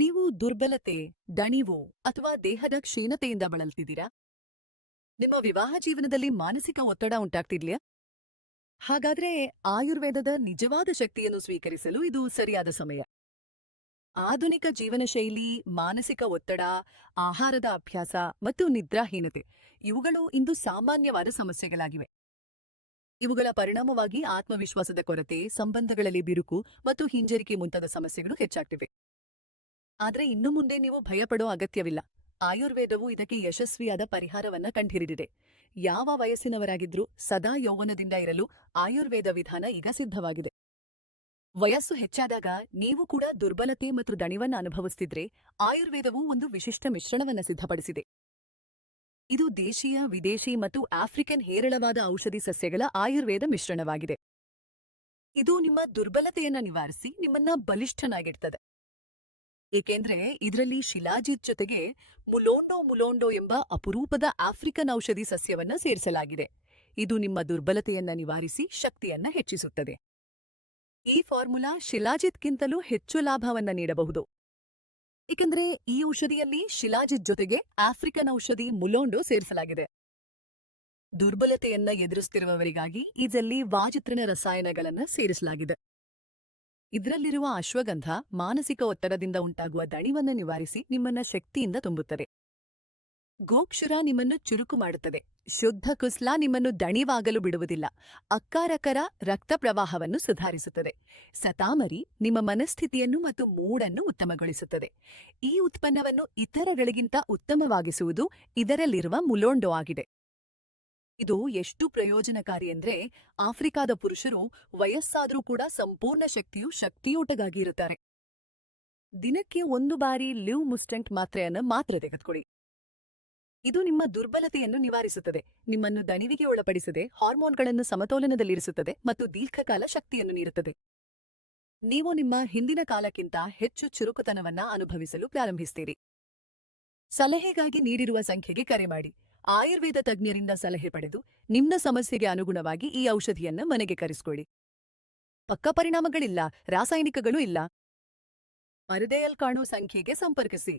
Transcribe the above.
ನೀವು ದುರ್ಬಲತೆ, ದಣಿವು ಅಥವಾ ದೇಹದ ಕ್ಷೀಣತೆಯಿಂದ ಬಳಲ್ತಿದ್ದೀರಾ? ನಿಮ್ಮ ವಿವಾಹ ಜೀವನದಲ್ಲಿ ಮಾನಸಿಕ ಒತ್ತಡ ಉಂಟಾಗ್ತಿದ್ಯಾ? ಹಾಗಾದ್ರೆ ಆಯುರ್ವೇದದ ನಿಜವಾದ ಶಕ್ತಿಯನ್ನು ಸ್ವೀಕರಿಸಲು ಇದು ಸರಿಯಾದ ಸಮಯ. ಆಧುನಿಕ ಜೀವನ ಶೈಲಿ, ಮಾನಸಿಕ ಒತ್ತಡ, ಆಹಾರದ ಅಭ್ಯಾಸ ಮತ್ತು ನಿದ್ರಾಹೀನತೆ ಇವುಗಳು ಇಂದು ಸಾಮಾನ್ಯವಾದ ಸಮಸ್ಯೆಗಳಾಗಿವೆ. ಇವುಗಳ ಪರಿಣಾಮವಾಗಿ ಆತ್ಮವಿಶ್ವಾಸದ ಕೊರತೆ, ಸಂಬಂಧಗಳಲ್ಲಿ ಬಿರುಕು ಮತ್ತು ಹಿಂಜರಿಕೆ ಮುಂತಾದ ಸಮಸ್ಯೆಗಳು ಹೆಚ್ಚಾಗ್ತಿವೆ. ಆದ್ರೆ ಇನ್ನು ಮುಂದೆ ನೀವು ಭಯಪಡೋ ಅಗತ್ಯವಿಲ್ಲ. ಆಯುರ್ವೇದವು ಇದಕ್ಕೆ ಯಶಸ್ವಿಯಾದ ಪರಿಹಾರವನ್ನ ಕಂಡುಹಿಡಿದಿದೆ. ಯಾವ ವಯಸ್ಸಿನವರಾಗಿದ್ರೂ ಸದಾ ಯೌವನದಿಂದ ಇರಲು ಆಯುರ್ವೇದ ವಿಧಾನ ಈಗ ಸಿದ್ಧವಾಗಿದೆ. ವಯಸ್ಸು ಹೆಚ್ಚಾದಾಗ ನೀವು ಕೂಡ ದುರ್ಬಲತೆ ಮತ್ತು ದಣಿವನ್ನ ಅನುಭವಿಸ್ತಿದ್ರೆ ಆಯುರ್ವೇದವು ಒಂದು ವಿಶಿಷ್ಟ ಮಿಶ್ರಣವನ್ನ ಸಿದ್ಧಪಡಿಸಿದೆ. ಇದು ದೇಶೀಯ, ವಿದೇಶಿ ಮತ್ತು ಆಫ್ರಿಕನ್ ಹೇರಳವಾದ ಔಷಧಿ ಸಸ್ಯಗಳ ಆಯುರ್ವೇದ ಮಿಶ್ರಣವಾಗಿದೆ. ಇದು ನಿಮ್ಮ ದುರ್ಬಲತೆಯನ್ನ ನಿವಾರಿಸಿ ನಿಮ್ಮನ್ನ ಬಲಿಷ್ಠನಾಗಿಡ್ತದೆ. ಏಕೆಂದ್ರೆ ಇದರಲ್ಲಿ ಶಿಲಾಜಿತ್ ಜೊತೆಗೆ ಮುಲೋಂಡೋ ಎಂಬ ಅಪರೂಪದ ಆಫ್ರಿಕನ್ ಔಷಧಿ ಸಸ್ಯವನ್ನ ಸೇರಿಸಲಾಗಿದೆ. ಇದು ನಿಮ್ಮ ದುರ್ಬಲತೆಯನ್ನ ನಿವಾರಿಸಿ ಶಕ್ತಿಯನ್ನ ಹೆಚ್ಚಿಸುತ್ತದೆ. ಈ ಫಾರ್ಮುಲಾ ಶಿಲಾಜಿತ್ಗಿಂತಲೂ ಹೆಚ್ಚು ಲಾಭವನ್ನ ನೀಡಬಹುದು. ಏಕೆಂದ್ರೆ ಈ ಔಷಧಿಯಲ್ಲಿ ಶಿಲಾಜಿತ್ ಜೊತೆಗೆ ಆಫ್ರಿಕನ್ ಔಷಧಿ ಮುಲೋಂಡೋ ಸೇರಿಸಲಾಗಿದೆ. ದುರ್ಬಲತೆಯನ್ನ ಎದುರಿಸುತ್ತಿರುವವರಿಗಾಗಿ ಇದರಲ್ಲಿ ವಾಜಿತ್ರನ ರಸಾಯನಗಳನ್ನ ಸೇರಿಸಲಾಗಿದೆ. ಇದರಲ್ಲಿರುವ ಅಶ್ವಗಂಧ ಮಾನಸಿಕ ಒತ್ತಡದಿಂದ ಉಂಟಾಗುವ ದಣಿವನ್ನ ನಿವಾರಿಸಿ ನಿಮ್ಮನ್ನ ಶಕ್ತಿಯಿಂದ ತುಂಬುತ್ತದೆ. ಗೋಕ್ಷುರ ನಿಮ್ಮನ್ನು ಚುರುಕು ಮಾಡುತ್ತದೆ. ಶುದ್ಧ ಕುಸ್ಲಾ ನಿಮ್ಮನ್ನು ದಣಿವಾಗಲು ಬಿಡುವುದಿಲ್ಲ. ಅಕ್ಕಾರಕರ ರಕ್ತ ಪ್ರವಾಹವನ್ನು ಸುಧಾರಿಸುತ್ತದೆ. ಸತಾಮರಿ ನಿಮ್ಮ ಮನಸ್ಥಿತಿಯನ್ನು ಮತ್ತು ಮೂಡನ್ನು ಉತ್ತಮಗೊಳಿಸುತ್ತದೆ. ಈ ಉತ್ಪನ್ನವನ್ನು ಇತರಗಳಿಗಿಂತ ಉತ್ತಮವಾಗಿಸುವುದು ಇದರಲ್ಲಿರುವ ಮುಲೋಂಡೋ ಆಗಿದೆ. ಇದು ಎಷ್ಟು ಪ್ರಯೋಜನಕಾರಿ ಅಂದ್ರೆ ಆಫ್ರಿಕಾದ ಪುರುಷರು ವಯಸ್ಸಾದ್ರೂ ಕೂಡ ಸಂಪೂರ್ಣ ಶಕ್ತಿಯೂಟಗಾಗಿ ಇರುತ್ತಾರೆ. ದಿನಕ್ಕೆ 1 ಬಾರಿ ಲಿವ್ ಮುಸ್ಟೆಂಟ್ ಮಾತ್ರೆಯನ್ನು ಮಾತ್ರ ತೆಗೆದುಕೊಳ್ಳಿ. ಇದು ನಿಮ್ಮ ದುರ್ಬಲತೆಯನ್ನು ನಿವಾರಿಸುತ್ತದೆ, ನಿಮ್ಮನ್ನು ದಣಿವಿಗೆ ಒಳಪಡಿಸದೆ ಹಾರ್ಮೋನ್ಗಳನ್ನು ಸಮತೋಲನದಲ್ಲಿರಿಸುತ್ತದೆ ಮತ್ತು ದೀರ್ಘಕಾಲ ಶಕ್ತಿಯನ್ನು ನೀಡುತ್ತದೆ. ನೀವು ನಿಮ್ಮ ಹಿಂದಿನ ಕಾಲಕ್ಕಿಂತ ಹೆಚ್ಚು ಚುರುಕುತನವನ್ನ ಅನುಭವಿಸಲು ಪ್ರಾರಂಭಿಸ್ತೀರಿ. ಸಲಹೆಗಾಗಿ ನೀಡಿರುವ ಸಂಖ್ಯೆಗೆ ಕರೆ ಮಾಡಿ. ಆಯುರ್ವೇದ ತಜ್ಞರಿಂದ ಸಲಹೆ ಪಡೆದು ನಿಮ್ಮ ಸಮಸ್ಯೆಗೆ ಅನುಗುಣವಾಗಿ ಈ ಔಷಧಿಯನ್ನ ಮನೆಗೆ ಕರೆಸಿಕೊಳ್ಳಿ. ಪಕ್ಕ ಪರಿಣಾಮಗಳಿಲ್ಲ, ರಾಸಾಯನಿಕಗಳೂ ಇಲ್ಲ. ಪರದೆಯಲ್ಲಿ ಕಾಣೋ ಸಂಖ್ಯೆಗೆ ಸಂಪರ್ಕಿಸಿ.